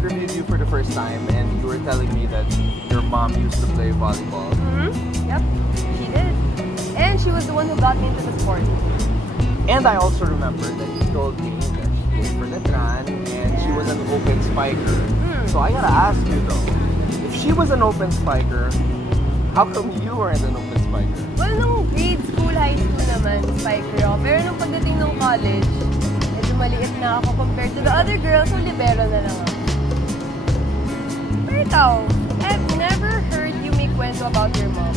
interviewed you for the first time and you were telling me that your mom used to play volleyball. Yep, she did. And she was the one who got me into the sport. And I also remember that you told me that she played for Letran and she was an open spiker. So I gotta ask you though, if she was an open spiker, how come you weren't an open spiker? Well, nung grade school, high school naman, spiker ako. Pero nung pagdating ng college, medyo maliit na ako compared to the other girls, so libero na lang ako. Pero ikaw, I've never heard you make kwento about your mom.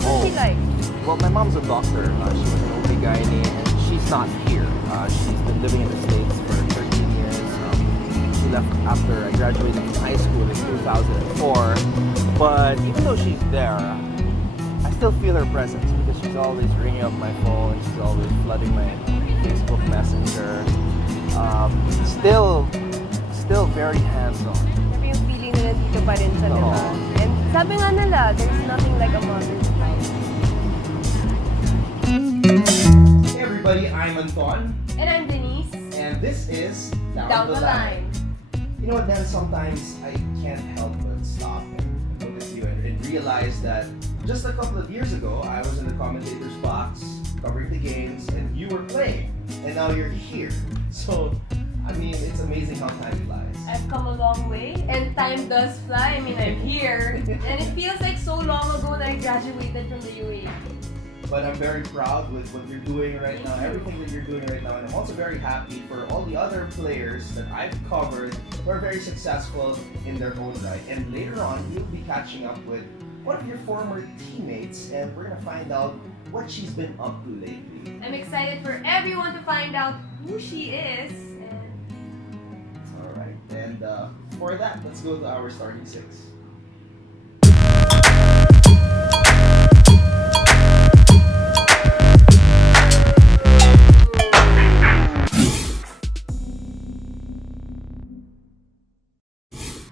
What's she like? Well, my mom's a doctor. She was an OB-GYN and she's not here. She's been living in the States for 13 years. She left after I graduated from high school in 2004. But even though she's there, I still feel her presence because she's always ringing up my phone. She's always flooding my Facebook Messenger. Still very hands-on. Sabi yung feeling nila dito pa rin sa diba? And sabi nga nila, there's nothing like a mother's love. Hey everybody, I'm Anton. And I'm Denise. And this is Down the Line. You know what, then sometimes I can't help but stop and look at you and realize that just a couple of years ago, I was in the commentator's box covering the games and you were playing. And now you're here. So, I mean, it's amazing how time flies. I've come a long way, and time does fly. I mean, I'm here. And it feels like so long ago that I graduated from the UAAP. But I'm very proud with what you're doing right now, everything that you're doing right now, and I'm also very happy for all the other players that I've covered who are very successful in their own right. And later on, you'll be catching up with one of your former teammates, and we're gonna find out what she's been up to lately. I'm excited for everyone to find out who she is. All right, and for that, let's go to our starting six.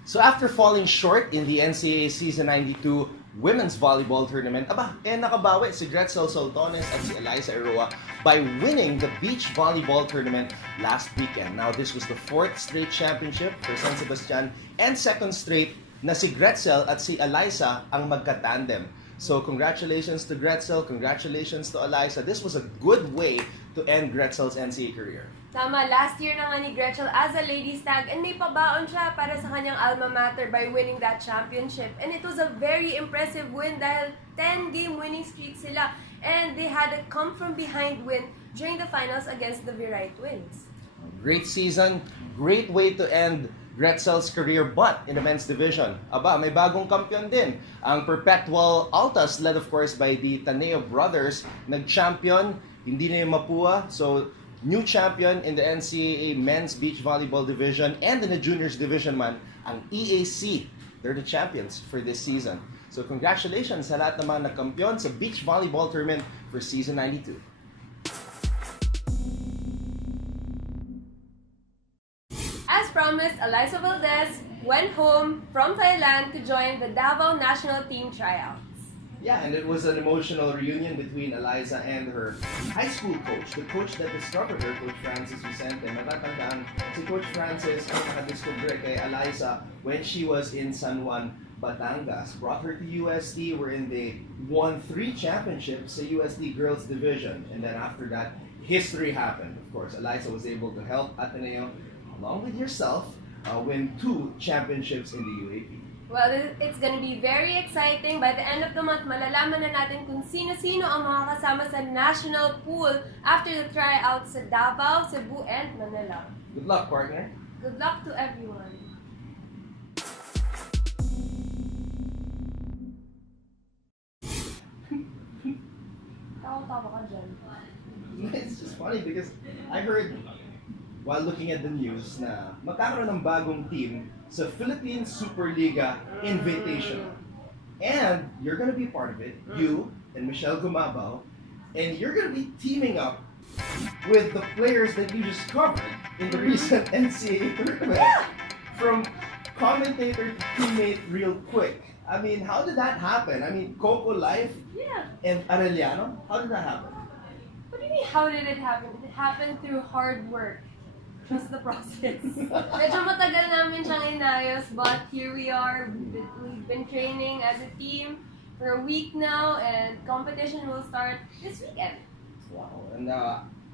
So after falling short in the NCAA Season 92 Women's Volleyball Tournament, nakabawi si Gretzel Soltones at si Alyssa Eroa by winning the Beach Volleyball Tournament last weekend. Now, this was the 4th straight championship for San Sebastian and 2nd straight na si Gretzel at si Alyssa ang magka-tandem. So congratulations to Gretzel, congratulations to Alyssa. This was a good way to end Gretzel's NCAA career. Tama, last year na nga ni Gretzel as a ladies tag and may pabaon siya para sa kanyang alma mater by winning that championship. And it was a very impressive win dahil 10-game winning streak sila. And they had a come-from-behind win during the finals against the Virai Twins. Great season, great way to end Gretzel's career, but in the men's division, may bagong kampiyon din. Ang Perpetual Altas, led of course by the Taneo brothers, nag-champion, hindi na yung Mapua, so new champion in the NCAA Men's Beach Volleyball Division and in the Juniors Division man, ang EAC. They're the champions for this season. So congratulations sa lahat naman na kampiyon sa Beach Volleyball Tournament for Season 92. As promised, Alyssa Valdez went home from Thailand to join the Davao National Team tryouts. Yeah, and it was an emotional reunion between Alyssa and her high school coach, the coach that discovered her, Coach Francis Vicente. Matatandaan si Coach Francis ang nakadiscover kay Alyssa when she was in San Juan, Batangas. Brought her to UST wherein they won 3 championships sa UST Girls Division. And then after that, history happened. Of course, Alyssa was able to help Ateneo, along with yourself, win 2 championships in the UAAP. Well, it's gonna be very exciting. By the end of the month, malalaman na natin kung sino-sino ang makakasama sa national pool after the tryouts sa Davao, Cebu, and Manila. Good luck, partner. Good luck to everyone. Tawa-tawa ka dyan. It's just funny because I heard while looking at the news na magkakaroon ng bagong team sa Philippine Superliga Invitational. And you're gonna be part of it, you and Michelle Gumabao, and you're gonna be teaming up with the players that you just covered in the recent NCAA tournament. From commentator to teammate real quick. I mean, how did that happen? I mean, Coco Life and Arellano, how did that happen? What do you mean, how did it happen? It happened through hard work. Trust the process. Medyo matagal namin siyang inayos, but here we are. We've been training as a team for a week now, and competition will start this weekend. Wow. And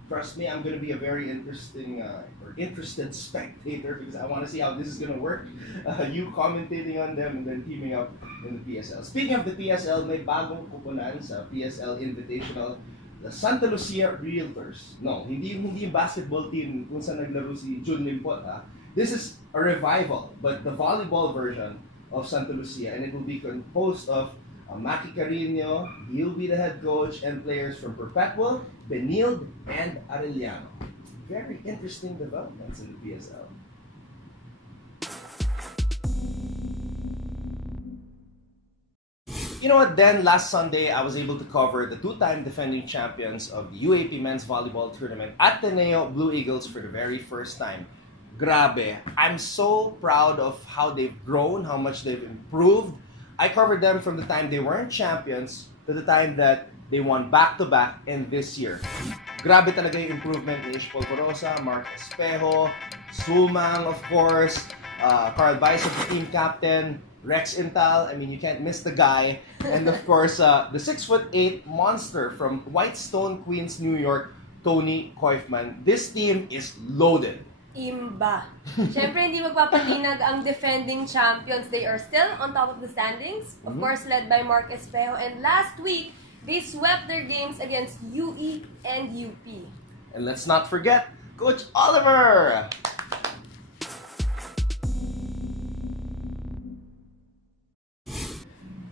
trust me, I'm going to be a very interested spectator because I want to see how this is going to work. You commentating on them and then teaming up in the PSL. Speaking of the PSL, may bagong kupunan sa PSL Invitational, the Santa Lucia Realtors. No, hindi yung basketball team kung saan naglaro si Jun Limpot. This is a revival, but the volleyball version of Santa Lucia, and it will be composed of Maki Carino. He'll be the head coach, and players from Perpetual, Benilde, and Arellano. Very interesting developments in the PSL. You know what, then last Sunday, I was able to cover the two-time defending champions of the UAAP Men's Volleyball Tournament, Ateneo Blue Eagles, for the very first time. Grabe. I'm so proud of how they've grown, how much they've improved. I covered them from the time they weren't champions to the time that they won back-to-back and this year. Grabe talaga yung improvement ni Ish Polvorosa, Mark Espejo, Sumang, of course, Carl Bison, the team captain, Rex Intal, I mean, you can't miss the guy. And of course, the 6'8" monster from Whitestone, Queens, New York, Tony Koifman. This team is loaded. Imba. Siyempre, hindi magpapatinag ang defending champions. They are still on top of the standings. Of course, led by Mark Espejo. And last week, they swept their games against UE and UP. And let's not forget, Coach Oliver!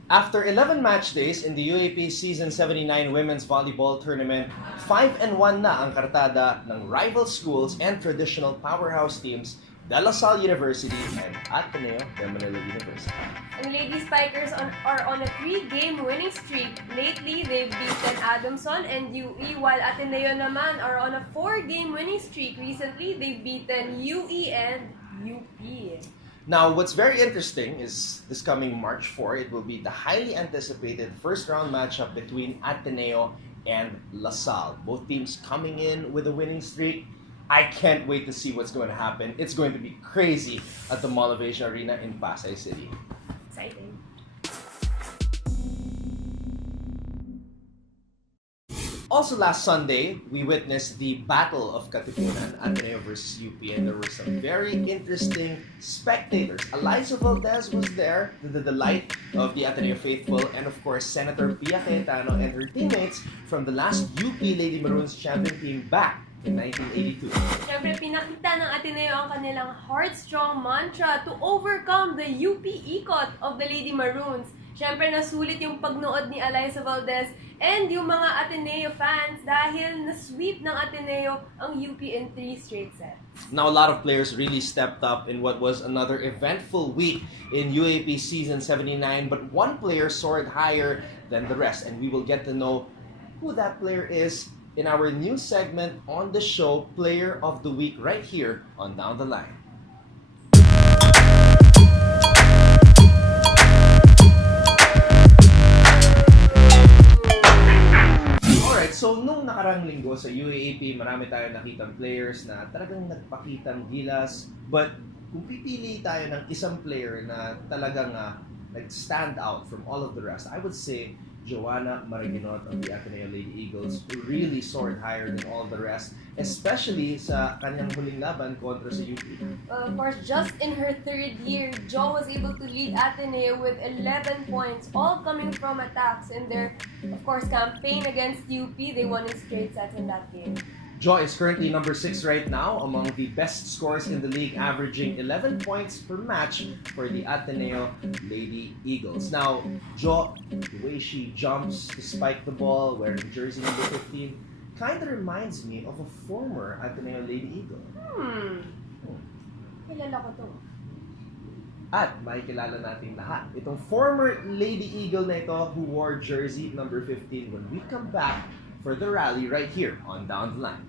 After 11 match days in the UAAP Season 79 Women's Volleyball Tournament, 5-1 na ang kartada ng rival schools and traditional powerhouse teams, De La Salle University and Ateneo de Manila University. Ang Lady Spikers are on a 3-game winning streak. Lately, they've beaten Adamson and UE, while Ateneo naman are on a 4-game winning streak. Recently, they've beaten UE and UP. Now, what's very interesting is this coming March 4, it will be the highly anticipated first-round matchup between Ateneo and La Salle. Both teams coming in with a winning streak. I can't wait to see what's going to happen. It's going to be crazy at the Mall of Asia Arena in Pasay City. Exciting. Also last Sunday, we witnessed the Battle of Katipunan, Ateneo versus UP, and there were some very interesting spectators. Alyssa Valdez was there, the delight of the Ateneo faithful, and of course, Senator Pia Cayetano and her teammates from the last UP Lady Maroons champion team back in 1982. Siyempre, pinakita ng Ateneo ang kanilang heart-strong mantra to overcome the UP ikot of the Lady Maroons. Siyempre, nasulit yung pagnood ni Alyssa Valdez and yung mga Ateneo fans dahil na-sweep ng Ateneo ang UP in 3 straight sets. Now, a lot of players really stepped up in what was another eventful week in UAAP Season 79, but one player soared higher than the rest, and we will get to know who that player is in our new segment on the show, Player of the Week, right here on Down the Line. So, nung nakarang linggo sa UAAP, marami tayong nakitang players na talagang nagpakitang gilas. But kung pipili tayo ng isang player na talagang nag-stand out from all of the rest, I would say Joanna Maraginot of the Ateneo Lady Eagles, who really soared higher than all the rest, especially sa kanyang huling laban kontra sa UP. Well, of course, just in her 3rd year, Jo was able to lead Ateneo with 11 points, all coming from attacks. In their, of course, campaign against UP, they won in straight sets in that game. Jo is currently number 6 right now among the best scorers in the league, averaging 11 points per match for the Ateneo Lady Eagles. Now, Jo, the way she jumps to spike the ball, wearing jersey number 15, kind of reminds me of a former Ateneo Lady Eagle. Kilala ko to. At makikilala natin lahat itong former Lady Eagle na ito who wore jersey number 15 when we come back for the rally right here on Down the Line.